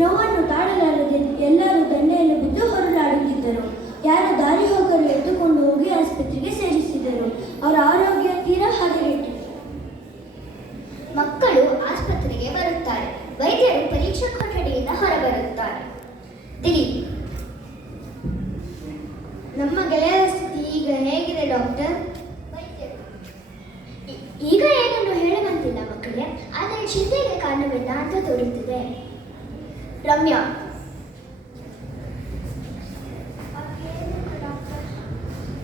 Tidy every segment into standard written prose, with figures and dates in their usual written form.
ನೋವನ್ನು ತಾಳಲಾರದೆ ಎಲ್ಲರೂ ದಂಡೆಯನ್ನು ಬಿದ್ದು ಹೊರಲಾಡುತ್ತಿದ್ದರು. ಯಾರೋ ದಾರಿ ಹೋಗಲು ಎತ್ತುಕೊಂಡು ಹೋಗಿ ಆಸ್ಪತ್ರೆಗೆ ಸೇರಿಸಿದರು. ಅವರ ಆರೋಗ್ಯ ತೀರಾ ಹದಗೆಟ್ಟಿತು. ಮಕ್ಕಳು ಆಸ್ಪತ್ರೆಗೆ ಬರುತ್ತಾರೆ. ವೈದ್ಯರು ಪರೀಕ್ಷಾ ಕೊಠಡಿಯಿಂದ ಹೊರಬರುತ್ತಾರೆ. ದಿಲೀಪ್: ನಮ್ಮ ಗೆಳೆಯರ ಸ್ಥಿತಿ ಈಗ ಹೇಗಿದೆ ಡಾಕ್ಟರ್? ವೈದ್ಯರು: ಈಗ ಏನನ್ನು ಹೇಳುವಂತಿಲ್ಲ ಮಕ್ಕಳೇ, ಆದರೆ ಚಿಂತೆಗೆ ಕಾರಣವಿಲ್ಲ ಅಂತ ತೋರುತ್ತಿದೆ. ರಮ್ಯಾ: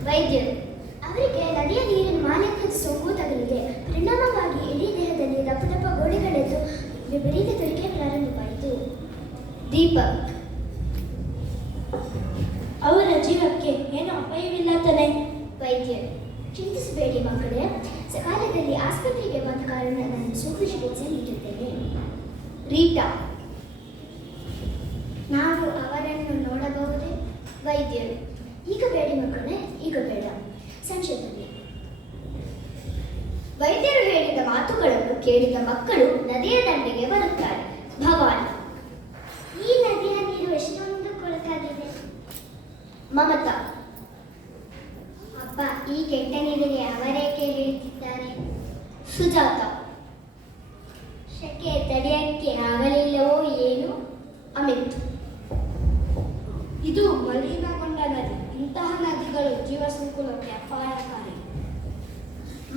ವೈದ್ಯರು: ಅವರಿಗೆ ನದಿಯ ನೀರಿನ ಮಾಲಿನ್ಯದ ಸೋಂಕು ತಗುಲಿದೆ. ಪರಿಣಾಮವಾಗಿ ಇಡೀ ದೇಹದಲ್ಲಿ ದಪ್ಪ ದಪ್ಪ ಗೋಡೆಗಳೆದ್ದು ವಿಪರೀತ ತುರಿಕೆ ಪ್ರಾರಂಭವಾಯಿತು. ದೀಪಕ್: ಅವರ ಜೀವಕ್ಕೆ ಏನು ಅಪಾಯವಿಲ್ಲ ತಾನೆ? ವೈದ್ಯರು: ಚಿಂತಿಸಬೇಡಿ ಮಕ್ಕಳೇ, ಸಕಾಲದಲ್ಲಿ ಆಸ್ಪತ್ರೆಗೆ ಬಂದ ಕಾರಣ ನಾನು ಸೂಕ್ತ ಚಿಕಿತ್ಸೆ ನೀಡುತ್ತೇನೆ. ರೀಟಾ: ನಾವು ಅವರನ್ನು ನೋಡಬಹುದೇ? ವೈದ್ಯರು: ಈಗ ಬೇಡಿ ಮಕ್ಕಳೇ, ಈಗ ಬೇಡ, ಸಂಶಯದಲ್ಲಿ. ವೈದ್ಯರು ಹೇಳಿದ ಮಾತುಗಳನ್ನು ಕೇಳಿದ ಮಕ್ಕಳು ನದಿಯ ದಂಡೆಗೆ ಬರುತ್ತಾರೆ. ಭವಾನಿ: ಈ ನದಿಯ ನೀರು ಎಷ್ಟೊಂದು ಕೊಳಕಾಗಿದೆ. ಮಮತಾ: ಅಪ್ಪ, ಈ ಕೆಟ್ಟ ನೀರಿಗೆ ಅವರೇಕೆ ಇಳಿಯುತ್ತಿದ್ದಾರೆ. ಸುಜಾತ: ಶಕೆ ತಡೆಯಕ್ಕೆ ಆಗಲಿಲ್ಲವೋ ಏನು. ಅಮಿತ್: ಇದು ಮಲಿನಗೊಂಡ ನದಿ. ಇಂತಹ ನದಿಗಳು ಜೀವ ಸಂಕುಲಕ್ಕೆ ಅಪಾಯಕಾರಿ.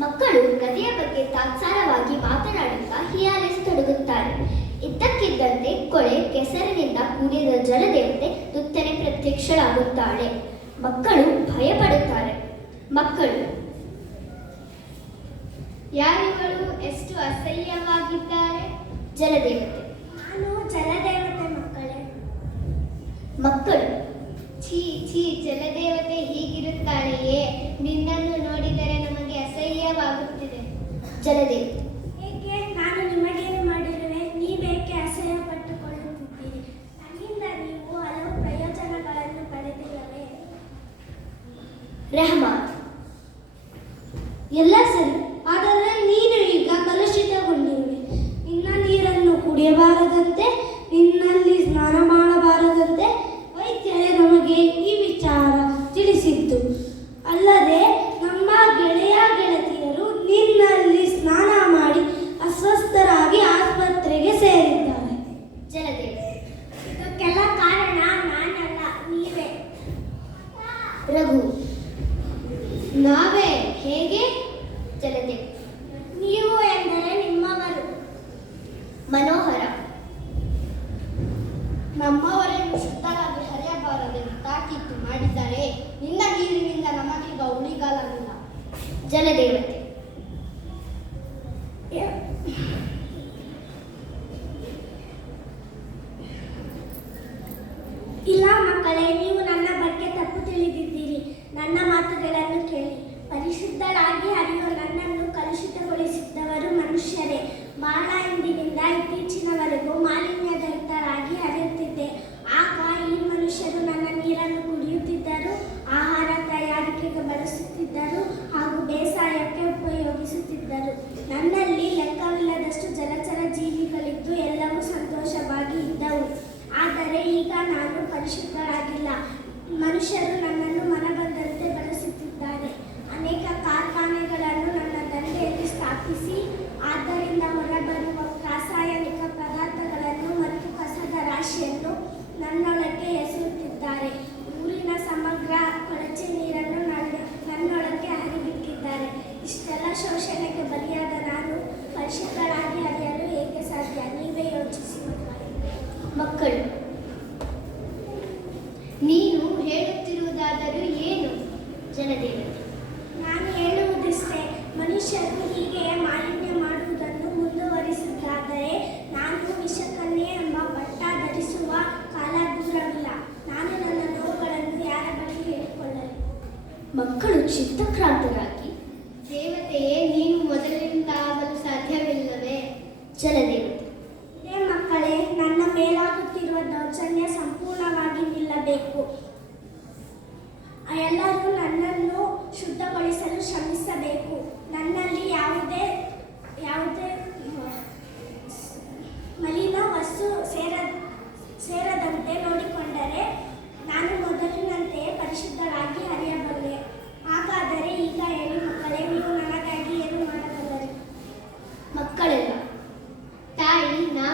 ಮಕ್ಕಳು ನದಿಯ ಬಗ್ಗೆ ತಾತ್ಸಾರವಾಗಿ ಮಾತನಾಡುತ್ತಾ ಹೀಯಾಳಿಸತೊಡಗುತ್ತಾರೆ. ಇದ್ದಕ್ಕಿದ್ದಂತೆ ಕೊಳೆ ಕೆಸರಿನಿಂದ ಕೂಡಿದ ಜಲದೇವತೆ ನುತ್ತನೆ ಪ್ರತ್ಯಕ್ಷಳಾಗುತ್ತಾಳೆ. ಮಕ್ಕಳು ಭಯಪಡುತ್ತಾರೆ. ಮಕ್ಕಳು: ಯಾರಿಗಳು ಎಷ್ಟು ಅಸಹ್ಯವಾಗಿದ್ದಾರೆ. ಜಲದೇವತೆ: ನಾನು ಜಲದೇವತೆ ಮಕ್ಕಳೇ. ಮಕ್ಕಳು: ಛೀ ಛೀ, ಜಲದೇವತೆ ಹೀಗಿರುತ್ತಾಳೆಯೇ? ನಿನ್ನನ್ನು ನೋಡಿದರೆ ನಮಗೆ ಅಸಹ್ಯವಾಗುತ್ತಿದೆ. ಜಲದೇವತೆ: ಏಕೆ? ನಾನು ನಿಮಗೇನು ಮಾಡಿರುವೆ? ನೀವೇಕೆ ಅಸಹ್ಯ ಪಟ್ಟುಕೊಳ್ಳುತ್ತಿದ್ದೀರಿ? ನನ್ನಿಂದ ನೀವು ಹಲವು ಪ್ರಯೋಜನಗಳನ್ನು ಪಡೆದಿಲ್ಲವೇ? ರೆಹಮಾನ್: ಎಲ್ಲ ಸರಿ, ಆದರೆ ನೀನು ಈಗ ಕಲುಷಿತಗೊಂಡಿರುವೆ. ನಿನ್ನ ನೀರನ್ನು ಕುಡಿಯಬಾರದಂತೆ, ನಿನ್ನಲ್ಲಿ ಸ್ನಾನ ಮಾಡಬಾರದಂತೆ ವೈದ್ಯರೇ ನಮಗೆ ಈ ವಿಚಾರ ತಿಳಿಸಿದ್ದು. ಅಲ್ಲದೆ ನಮ್ಮ ಗೆಳೆಯ ಗೆಳತಿಯರು ನಿನ್ನಲ್ಲಿ ಸ್ನಾನ ಮಾಡಿ ಅಸ್ವಸ್ಥರಾಗಿ ಆಸ್ಪತ್ರೆಗೆ ಸೇರಿದ್ದಾರೆ. ಜಲದೇವತೆ: ಇದಕ್ಕೆಲ್ಲ ಕಾರಣ ನಾನಲ್ಲ, ನೀವೇ. ರಘು: ನಾವೇ? ಹೇಗೆ? ಜಲದೇವತೆ: ನೀವು ಎಂದರೆ ನಿಮ್ಮವರು. ಮನೋಹರ: ನಮ್ಮವರನ್ನು ಶುದ್ಧರಾಗಿ ಹರಿಯಬಾರದೆಂದು ತಾಕೀತು ಮಾಡಿದ್ದಾರೆ. ನಿನ್ನ ನೀರಿನಿಂದ ನಮಗೀಗ ಉಳಿಗಾಲವಿಲ್ಲ. ಜಲದೇವತೆ: ಇಲ್ಲ ಮಕ್ಕಳೇ, ನೀವು ನನ್ನ ಬಗ್ಗೆ ತಪ್ಪು ತಿಳಿದಿದ್ದೀರಿ. ನನ್ನ ಮಾತುಗಳನ್ನು ಕೇಳಿ. ಪರಿಶುದ್ಧರಾಗಿ ಹರಿಯುವ ನನ್ನನ್ನು ಕಲುಷಿತಗೊಳಿಸಿದ್ದವರು ಮನುಷ್ಯರೇ. ಬಹಳ ಹಿಂದಿನಿಂದ ಇತ್ತೀಚಿನವರೆಗೂ ಮಾಲಿನ್ಯರಹಿತರಾಗಿ ಹರಿಯುತ್ತಿದ್ದೆ. ಆಗ ಈ ಮನುಷ್ಯರು ನನ್ನ ನೀರನ್ನು ಕುಡಿಯುತ್ತಿದ್ದರು, ಆಹಾರ ತಯಾರಿಕೆಗೆ ಬಳಸುತ್ತಿದ್ದರು ಹಾಗೂ ಬೇಸಾಯಕ್ಕೆ ಉಪಯೋಗಿಸುತ್ತಿದ್ದರು. ನನ್ನಲ್ಲಿ ಲೆಕ್ಕವಿಲ್ಲದಷ್ಟು ಜಲಚರ ಜೀವಿಗಳಿದ್ದು ಎಲ್ಲವೂ ಸಂತೋಷವಾಗಿ ಇದ್ದವು. ಆದರೆ ಈಗ ನಾನು ಪರಿಶುದ್ಧರಾಗಿಲ್ಲ. ಮನುಷ್ಯರು ನನ್ನನ್ನು ಮನಬಂದಂತೆ ಬಳಸುತ್ತಿದ್ದಾರೆ. ಅನೇಕ ಕಾರ್ಖಾನೆಗಳನ್ನು ನನ್ನ ದಂಡೆಯಲ್ಲಿ ಸ್ಥಾಪಿಸಿ ಆದ್ದರಿಂದ ಹೊರಬರುವ ರಾಸಾಯನಿಕ ಪದಾರ್ಥಗಳನ್ನು ಮತ್ತು ಕಸದ ರಾಶಿಯನ್ನು ನನ್ನೊಳಗೆ ಎಸೆಯುತ್ತಿದ್ದಾರೆ. ಊರಿನ ಸಮಗ್ರ ಕೊಳಚೆ ನೀರನ್ನು ನನ್ನೊಳಗೆ ಹರಿಬಿಟ್ಟಿದ್ದಾರೆ. ಇಷ್ಟೆಲ್ಲ ಶೋಷಣೆಗೆ ಬಲಿಯಾದ ನಾನು ಪರಿಶುದ್ಧರಾಗಿ ಹರಿಯಲು ಹೇಗೆ ಸಾಧ್ಯ? ನೀವೇ ಯೋಚಿಸಿ. ಮಕ್ಕಳು: ನೀನು ಹೇಳುತ್ತಿರುವುದಾದರೂ ಏನು? ಜಲದೇವತೆ: ನಾನು ಹೇಳುವುದಿಷ್ಟೇ, ಮನುಷ್ಯರು ಹೀಗೆ ಮಾಲಿನ್ಯ ಮಾಡುವುದನ್ನು ಮುಂದುವರಿಸಿದ್ದಾದರೆ ನಾನು ವಿಷಕನ್ಯೆ ಎಂಬ ಪಟ್ಟ ಧರಿಸುವ ಕಾಲ ದೂರವಿಲ್ಲ. ನಾನು ನನ್ನ ನೋವುಗಳನ್ನು ಯಾರ ಬಳಿ ಹೇಳಿಕೊಳ್ಳಲಿ? ಮಕ್ಕಳು ಚಿತ್ತಕ್ರಾಂತರಾಗಿ: ದೇವತೆಯೇ, ನೀನು ಮೊದಲಿನಿಂದಾಗಲು ಸಾಧ್ಯವಿಲ್ಲವೇ? ಜಲದೇವತೆ: ಮಕ್ಕಳೇ, ನನ್ನ ಮೇಲಾಗುತ್ತಿರುವ ದೌರ್ಜನ್ಯ ಸಂಪೂರ್ಣವಾಗಿ ನಿಲ್ಲಬೇಕು. ಎಲ್ಲರೂ ನನ್ನನ್ನು ಶುದ್ಧಗೊಳಿಸಲು ಶ್ರಮಿಸಬೇಕು. ನನ್ನಲ್ಲಿ ಯಾವುದೇ ಮಲಿನ ವಸ್ತು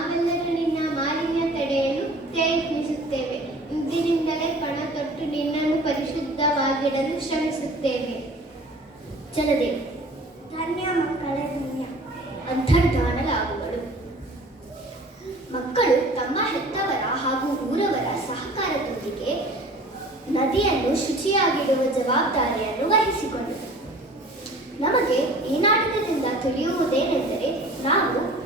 ನಾವೆಲ್ಲರೂ ನಿನ್ನ ಮಾಲಿನ್ಯ ತಡೆಯಲು ಪ್ರಯತ್ನಿಸುತ್ತೇವೆ. ಇಂದಿನಿಂದಲೇ ಪಣ ತೊಟ್ಟು ನಿನ್ನನ್ನು ಪರಿಶುದ್ಧವಾಗಿಡಲು ಶ್ರಮಿಸುತ್ತೇವೆ. ಜಲದೇವಿ. ಧನ್ಯ ಮಕ್ಕಳೇ ಧನ್ಯ. ಅಂತರ್ಧಾನ ಲಾಭಗಳು. ಮಕ್ಕಳು ತಮ್ಮ ಹೆತ್ತವರ ಹಾಗೂ ಊರವರ ಸಹಕಾರದೊಂದಿಗೆ ನದಿಯನ್ನು ಶುಚಿಯಾಗಿಡುವ ಜವಾಬ್ದಾರಿಯನ್ನು ವಹಿಸಿಕೊಂಡರು. ನಮಗೆ ಈ ನಾಟಕದಿಂದ ತಿಳಿಯುವುದೇನೆಂದರೆ ನಾವು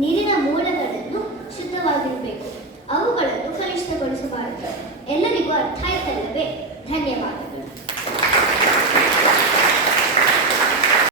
ನೀರಿನ ಮೂಲಗಳನ್ನು ಶುದ್ಧವಾಗಿರಬೇಕು, ಅವುಗಳನ್ನು ಕಲುಷಿತಗೊಳಿಸಬಾರದು. ಎಲ್ಲರಿಗೂ ಅರ್ಥ ಆಯ್ತಲ್ಲವೇ? ಧನ್ಯವಾದಗಳು.